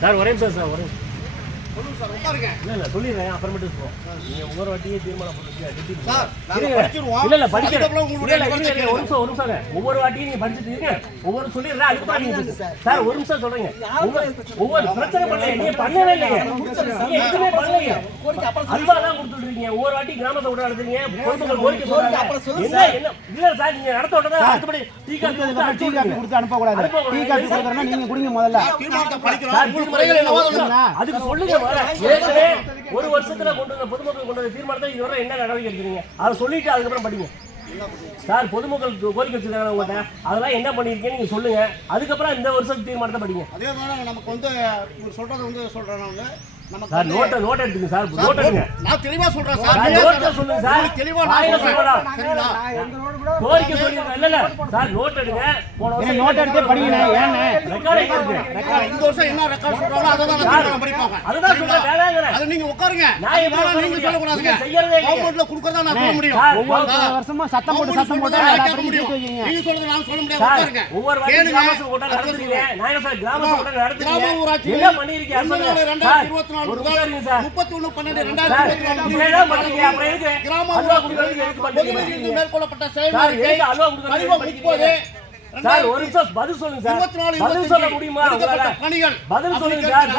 Sir ஒரே நிமிஷம் sir ஒரே இல்ல இல்ல சொல்லிடுறேன் அப்புறமேட்டு சொல்லுவோம் நீங்க ஒவ்வொரு வாட்டியே தீர்மானம் இல்ல இல்ல இல்ல இல்ல இருங்க, ஒரு நிமிஷம் ஒரு நிமிஷம் ஒவ்வொரு வாட்டியும் நீங்க படிச்சுட்டு ஒவ்வொரு சொல்லிடுறேன் நீங்க பேசுங்க. சார் ஒரு நிமிஷம் சொல்றீங்க. ஒவ்வொரு- பிரச்சனை பண்ணல நீங்க பண்ணவே இல்லைங்க. எதுவுமே பண்ணலைங்க. அல்வா தான் கொடுத்துருக்கீங்க ஒவ்வொரு வாட்டி கிராம சபை நடத்துறீங்க. பொதுமக்கள் கோரிக்கை சொல்றாங்க. என்ன இல்ல சார் நீங்க நடத்த உடனே அடுத்தபடி டீ காப்பி கொடுத்து டீ காப்பி கொடுத்து அனுப்பக்கூடாது. அனுப்பக்கூடாது. டீ காப்பி கொடுக்குறேன்னா நீங்க குடிங்க முதல்ல. சொல்லுங்க. அதுக்கு ஒரு வருஷத்துல கொண்டு வந்த பொதுமக்கள் கொண்டு வந்த தீர்மானத்தை இதுவரை என்ன நடவடிக்கை எடுக்கிறீங்க? அதை சொல்லிட்டு அதுக்கப்புறம் படிங்க. சார் பொதுமக்கள் கோரிக்கை வச்சிருக்காங்க உங்கள்கிட்ட அதெல்லாம் என்ன பண்ணிருக்கீங்க நீங்க சொல்லுங்க. அதுக்கப்புறம் இந்த வருஷம் தீர்மானத்தை படிங்க. அதே மாதிரி நமக்கு வந்து சொல்றதை வந்து வந்து நமக்கு சார் வந்து- நோட்டை நோட் எடுத்துங்க சார் சார், நோட் எடுங்க. நான் தெளிவா சொல்றேன் சார். நோட்டை சொல்லுங்க சார். தெளிவா நான் சொல்றேன். சரிங்களா? கோரிக்கை இல்ல இல்ல. சார் நோட் எடுங்க. போன வருஷம் நோட் எடுத்தே படிக்கணும் ஏன்னு ரெக்கார்ட் எங்க இருக்கு ரெக்கார்ட் இந்த வருஷம் என்ன ரெக்கார்ட் சொல்றாங்களோ அதை தான் நான் தீர்மானம் படிப்பாங்க அதுதான் சொல்றேன். வேணாங்கிறேன் அது நீங்க உட்காருங்க. நான் வேணாம் நீங்க. கவர்மெண்ட்ல கொடுக்கறதா நான் சொல்ல முடியும். ஒவ்வொரு சத்தம் போட்டு சத்தம் போட்டு கேட்க முடியும். நீங்க சொல்றது நான் சொல்ல முடியாது. சார், உட்காருங்க. ஒவ்வொரு வாட்டி. கிராம சபை கூட்டம் நடத்துறீங்க. நான் சார், கிராம சபை கூட்டம் நடத்துறீங்க. என்ன பண்ணிருக்கீங்க? நாலு. முப்பத்தொன்னு பன்னெண்டு ரெண்டாயிரத்தி? கிராம மேற்கொள்ளப்பட்ட படிக்கிறீங்க? முப்பது சார், ஒரு நிமிஷம் பதில் சொல்லுங்க சார். இருபத்தி நாலு பதில் சொல்ல முடியுமா? பணிகள் பதில் சொல்லுங்க சார்.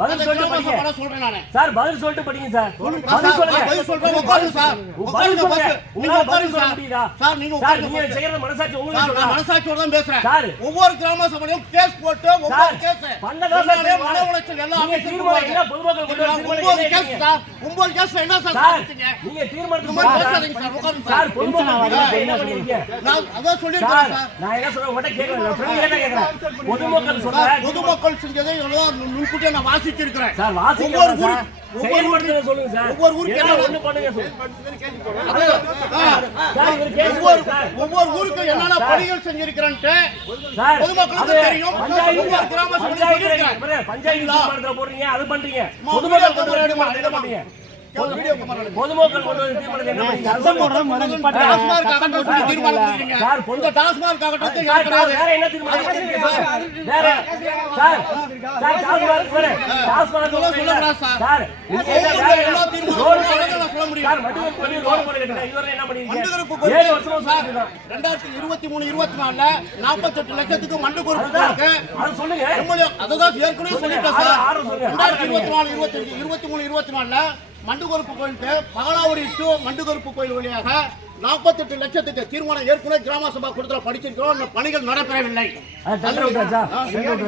பதில் சொல்லிட்டு படிங்க. சொல்றேன் நானு சார், பதில் சொல்லிட்டு படிங்க சார். பதில் சொல்லுங்க. பதில் சொல்றேன், உட்காருங்க சார். உட்காருங்க சொல்லுங்க. உங்களால பதில் சொல்ல. முடியுதா? சார், நீங்க சார், நீங்க. செய்யறது மனசாட்சி உங்களுக்கு சொல்லுதா? மனசாட்சியோட தான் பேசுறேன். சார். ஒவ்வொரு கிராம சபையிலும் கேஸ் போட்டு ஒவ்வொரு கேஸ் பண்ணதான் சார் எல்லாமே. மன உளைச்சல் எல்லா நீங்க அமைச்சரும் தீர்மானம் என்ன. பொதுமக்கள் கொண்டு வர தீர்மானம் ஒன்பது என்ன கேஸ்? சார் ஒன்பது கேஸ் என்ன சார் சாதிச்சீங்க? நீங்க போங்க பேசாதீங்க சார், உட்காருங்க சார். பொதுமக்கள் என்ன பண்ணிருக்கீங்க? நான் அதான் சார், சொல்லியிருக்கேன் சார். நான் என்ன பொதுமக்கள் செஞ்சதை முன்கூட்டியே நான் வாசிச்சிருக்கிறேன். சார், ஒவ்வொரு. ஊருக்கு- ஒவ்வொரு ஊருக்கு- என்னென்ன. பணிகள் செஞ்சிருக்கிறேன்ட்டு சார், பொதுமக்களுக்கு தெரியும். ஒவ்வொரு கிராம பஞ்சாயத்து போடுறீங்க, அது பண்றீங்க. பொதுமக்கள் பொதுமக்கள் கொண்டு வந்து தீர்மானம் என்ன சத்தம் சார் இந்த டாஸ்மார்க் அகற்றறது யார் கிடையாது வேற என்ன தீர்மானம் வேற சார் சார் டாஸ்மார்க் வேற முடியும். சார் மட்டும் பண்ணி சார் 2023 24ல 48 லட்சத்துக்கு மண்டு பொறுப்பு இருக்கு. அது சொல்லுங்க. எம்எல்ஏ மண்டுகருப்பு கோயிலுக்கு பகலாவடி டு மண்டுகருப்பு கோயில் வழியாக நாற்பத்தெட்டு லட்சத்துக்கு தீர்மானம் ஏற்கனவே கிராம சபா கூட்டத்தில் படிச்சிருக்கிறோம். இந்த பணிகள் நடைபெறவில்லை?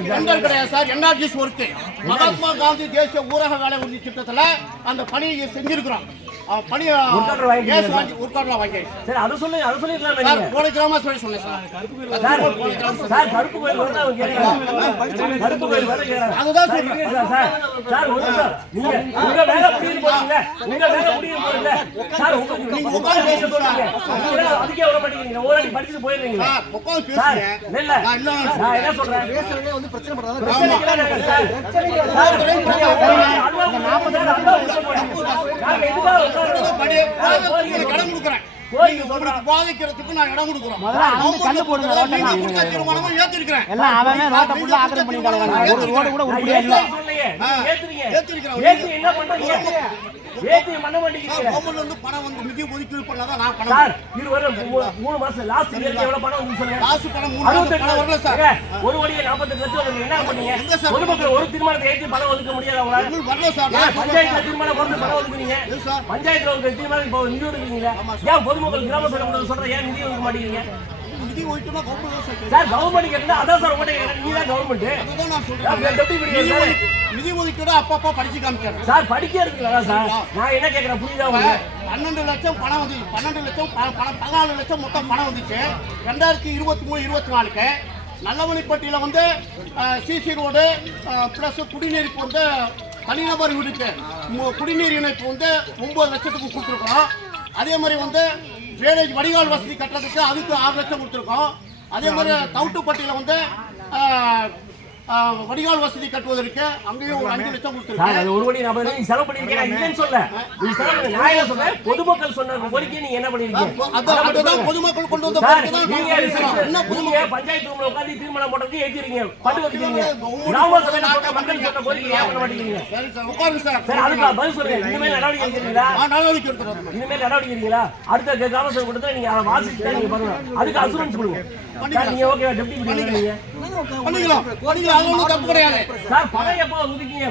டெண்டர் கிடையாது sir NRGS work Mahatma Gandhi தேசிய ஊரக வேலை உறுதி திட்டத்துல அந்த பணியை செஞ்சிருக்கிறோம். சரி, அதை சொல்லுங்க, அதை சொல்லிருக்கலாமே. போன கிராம சபை சொன்னேன் சார் சார், சார், கருப்பு கோயில் வரல அவங்க கேட்கறாங்க. கருப்பு கோயில் வரல கேட்கறாங்க. அதுதான் சார், சொல்றேன். இருங்க சார், சார். சார், ஒரு நிமிஷம். நீங்க உங்க வேலை முடியுது போறீங்க. உங்க வேலை முடியுது போறீங்க. சார், உங்க- உட்கார்ந்து பேச அதுக்கே. ஒரு? சார் பேசுங்க இல்ல, நான் என்ன சொல்றேன்? சார், அல்வா கொடுக்க போறீங்க. நாங்க எதுக்காக கடன் கொடுக்குறேன். உங்களுக்கு பாதிக்கிறதுக்கு நான் இடம் கொடுக்குறோம். முதல்ல அவங்க கல்லு போடுங்க, நீங்க நான் கொடுத்த தீர்மானமும் ஏத்திருக்கிறேன். எல்லாம் அவன் ரோட்டை ஃபுல்லா ஆக்கிரமிப்பு பண்ணி கிடக்குறாங்க. ஒரு ரோடு கூட நான் உருப்படியா இல்ல ஏத்துறேன்னு சொல்லலையே. நீங்க ஏத்துறீங்க. ஏத்திருக்கிறேன். ஏத்தி என்ன பண்றீங்க? ஏத்தி பண்ண மாட்டேங்கிறீங்க. கவர்மெண்ட்ல இருந்து பணம் வந்து நிதி ஒதுக்கீடு பண்ணாதான் நான் பணம் சார், இது வரை மூணு மாசம் லாஸ்ட் இயர்க்கு எவ்வளவு பணம் வந்து சொல்லுங்க. காசு பணம் மூணு மாசம் அறுபத்தெட்டு பணம் வரல சார். ஒரு லட்சம் வந்து என்ன பண்ணீங்க? பொதுமக்கள் ஒரு தீர்மானத்தை ஏற்றி பணம் ஒதுக்க முடியாது அவங்களால வரல சார். சார். தீர்மானம் கொண்டு பணம் ஒதுக்குறீங்க பஞ்சாயத்துல ஒரு தீர்மானம் இப்போ நிதி ஒதுக்குறீங்க. ஏன் பொதுமக்கள் கிராம சபை சொல்ற ஏன் நிதி ஒதுக்க மாட்டேங்கிறீங்க? நிதி ஒதுக்கினா கவர்மெண்ட் சார் கவர்மெண்ட் கேட்டா அதான் சார் உங்கள்கிட்ட. நீ தான் கவர்மெண்ட் அதுதான் நான் சொல்றேன். நிதி. ஒதுக்கீடு அப்பப்போ படிச்சு காமிக்கிறேன். சார் படிக்கிறதுக்கு சார். நான் என்ன கேட்கறேன் புரியுதா பன்னெண்டு லட்சம் பணம் வந்து பன்னெண்டு லட்சம் பணம் பதினாலு லட்சம் மொத்தம் பணம் வந்துச்சு. ரெண்டாயிரத்தி இருபத்தி மூணு இருபத்தி நாலுக்கு நல்லமணிப்பட்டியில் வந்து சிசி ரோடு ப்ளஸ் குடிநீருக்கு வந்து தனிநபர் வீடுக்கு குடிநீர் இணைப்பு வந்து ஒன்பது லட்சத்துக்கு கொடுத்துருக்கோம். அதே மாதிரி வந்து ட்ரைனேஜ் வடிகால் வசதி கட்டுறதுக்கு அதுக்கு ஆறு லட்சம் கொடுத்துருக்கோம். அதே மாதிரி தவுட்டுப்பட்டியில் வந்து வடிகால் வசதி கட்டுவதற்கு அங்கேயும் ஒரு அஞ்சு லட்சம் அது ஒரு கோடி நான் பதில் நீ செலவு பண்ணிருக்கேன் நான் இல்லைன்னு சொல்ல நீ செலவு நான் சொல்றேன். பொதுமக்கள் சொன்ன கோரிக்கை நீங்க என்ன பண்ணிருக்கீங்க அதான் பொதுமக்கள் கொண்டு வந்த பொறுப்பு தான். நீங்க நீங்க பொதுமக்கள்? பஞ்சாயத்து ரூம்ல உட்கார்ந்து தீர்மானம் போடுறது ஏத்திருக்கீங்க. பட்டு வைக்கிறீங்க கிராம சபையில சொன்ன மக்கள் சொன்ன கோரிக்கை ஏன் பண்ண சரி சார் உட்காருங்க சார். சார் அதுக்கு பதில் சொல்லுங்க இனிமேல் நடவடிக்கை எடுக்கிறீங்களா? நடவடிக்கை எடுத்துறோம் இனிமேல் நடவடிக்கை எடுக்கிறீங்களா? அடுத்த கிராம சபை கூட்டத்தில் நீங்க அதை வாசிச்சு நீங்க பண்ணணும் அதுக்கு அசூரன்ஸ் கொடுங்க. நீங்க ஓகே டெப்டி பண்ணிக்கலாம். பண்ணிக்கலாம். அது ஒன்றும் தப்பு கிடையாது. சார் பணம் எப்போ ஒதுக்கீங்க?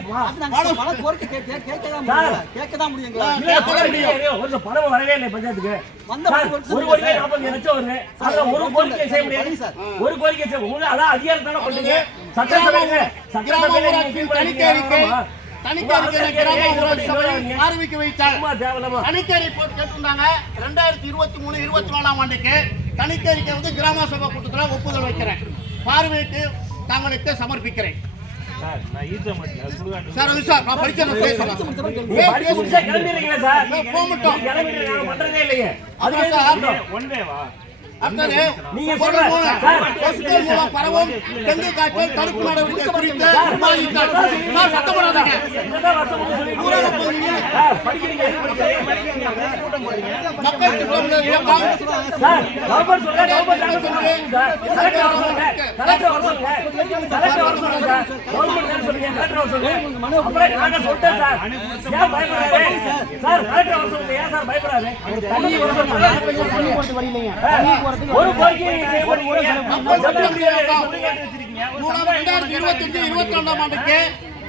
இல்ல, பணம் இல்லையே. ஒரு பணம் வரவே இல்லை பஞ்சாயத்துக்கு. ஒரு கோரிக்கை நாற்பது லட்சம் வருது. ஒரு கோரிக்கை செய்ய முடியாது. ஒரு கோரிக்கை செய்ய உங்களுக்கு அதான் அதிகாரத்தான பண்றீங்க. சட்டசபைங்க நீங்க தணிக்கை அறிக்கை ஆரம்பிக்க வைத்தார். தணிக்கை ரிப்போர்ட் கேட்டிருந்தாங்க. ரெண்டாயிரத்தி இருபத்தி மூணு இருபத்தி நாலாம் ஆண்டுக்கு தணிக்கை அறிக்கை வந்து கிராம சபை கூட்டத்தில் ஒப்புதல் வைக்கிறேன். பார்வைக்கு தங்களுக்கு சமர்ப்பிக்கிறேன். சார் அது சார் நான் படிச்சேன் சார் போக மாட்டோம். கிளம்பிடுறீங்க, நாங்க பண்றதே நீங்க சொல்ற- மூலம் பரவும் டெங்கு காய்ச்சல் தடுப்பு நடவடிக்கை குறித்து மக்கள் சொல்லுங்க, இருபத்தஞ்சு இருபத்தி ரெண்டாம் ஆண்டுக்கு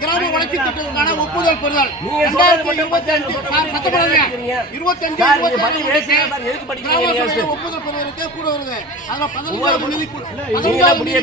கிராம வளர்ச்சி திட்டத்துக்கான ஒப்புதல் பெறுதல். நீங்க ரெண்டாயிரத்தி சொல்றது இருபத்தி அஞ்சு சார் சத்தப்படாதீங்க இருபத்தஞ்சு சார், நீங்க இருபத்தி ஆறு கிராம? சபையில ஒப்புதல் பெறுவதற்கு கூட வருது. அதுல பதினஞ்சாவது நிதி அப்படியே